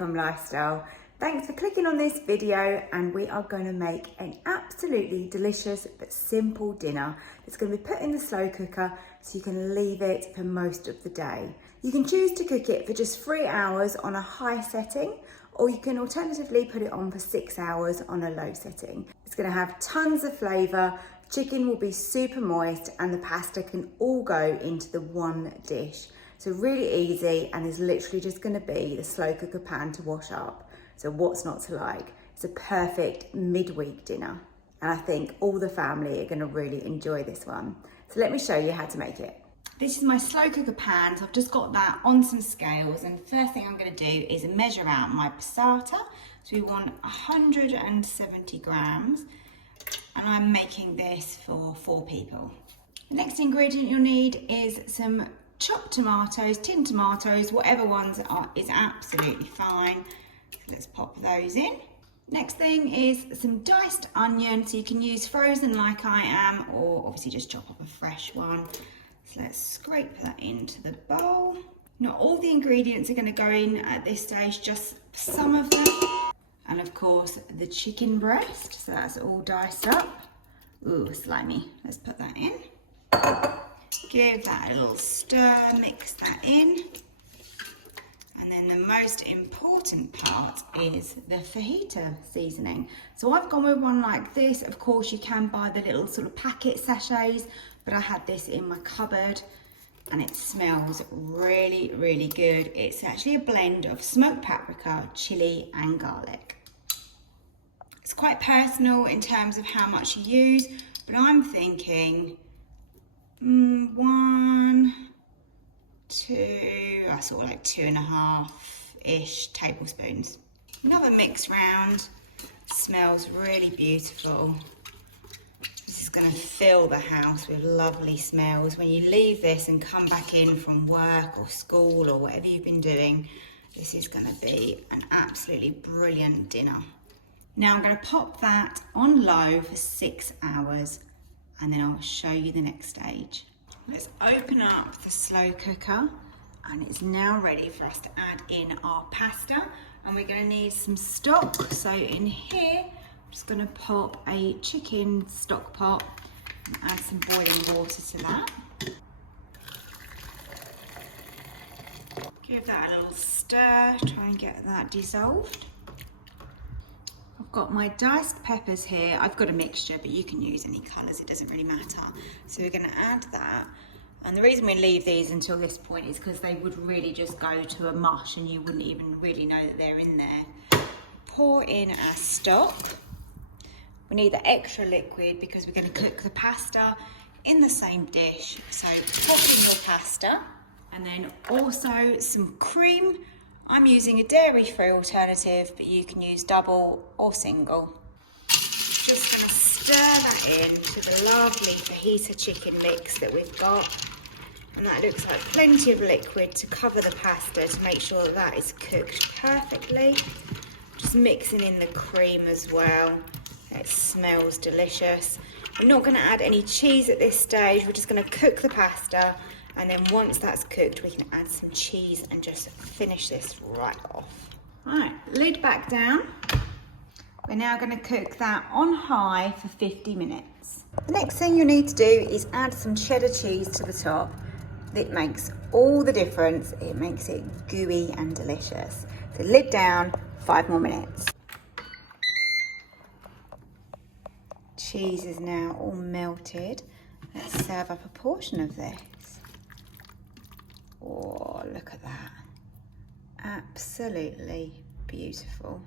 from Lifestyle. Thanks for clicking on this video, and we are going to make an absolutely delicious but simple dinner that's going to be put in the slow cooker so you can leave it for most of the day. You can choose to cook it for just 3 hours on a high setting, or you can alternatively put it on for 6 hours on a low setting. It's going to have tons of flavour, chicken will be super moist, and the pasta can all go into the one dish. So really easy, and there's literally just going to be the slow cooker pan to wash up. So what's not to like? It's a perfect midweek dinner. And I think all the family are going to really enjoy this one. So let me show you how to make it. This is my slow cooker pan. So I've just got that on some scales. And the first thing I'm going to do is measure out my passata. So we want 170 grams. And I'm making this for 4 people. The next ingredient you'll need is some chopped tomatoes, tinned tomatoes, whatever ones is absolutely fine. Let's pop those in. Next thing is some diced onion. So you can use frozen like I am, or obviously just chop up a fresh one. So let's scrape that into the bowl. Not all the ingredients are going to go in at this stage, just some of them. And of course the chicken breast. So that's all diced up. Ooh, slimy. Let's put that in. Give that a little stir, mix that in. And then the most important part is the fajita seasoning. So I've gone with one like this. Of course, you can buy the little sort of packet sachets, but I had this in my cupboard and it smells really, really good. It's actually a blend of smoked paprika, chili and garlic. It's quite personal in terms of how much you use, but I'm thinking 1, 2, I sort of like 2.5-ish tablespoons. Another mix round. Smells really beautiful. This is going to fill the house with lovely smells. When you leave this and come back in from work or school or whatever you've been doing, this is going to be an absolutely brilliant dinner. Now I'm going to pop that on low for 6 hours, and then I'll show you the next stage. Let's open up the slow cooker, and it's now ready for us to add in our pasta, and we're going to need some stock. So in here, I'm just going to pop a chicken stock pot and add some boiling water to that. Give that a little stir, try and get that dissolved. I've got my diced peppers here. I've got a mixture, but you can use any colours, it doesn't really matter. So we're going to add that. And the reason we leave these until this point is because they would really just go to a mush and you wouldn't even really know that they're in there. Pour in our stock. We need the extra liquid because we're going to cook the pasta in the same dish. So pop in your pasta, and then also some cream. I'm using a dairy-free alternative, but you can use double or single. Just going to stir that into the lovely fajita chicken mix that we've got. And that looks like plenty of liquid to cover the pasta to make sure that that is cooked perfectly. Just mixing in the cream as well. It smells delicious. We're not going to add any cheese at this stage. We're just going to cook the pasta. And then once that's cooked, we can add some cheese and just finish this right off. Right, lid back down. We're now going to cook that on high for 50 minutes. The next thing you need to do is add some cheddar cheese to the top. It makes all the difference. It makes it gooey and delicious. So lid down, 5 more minutes. Cheese is now all melted. Let's serve up a portion of this. Oh, look at that. Absolutely beautiful.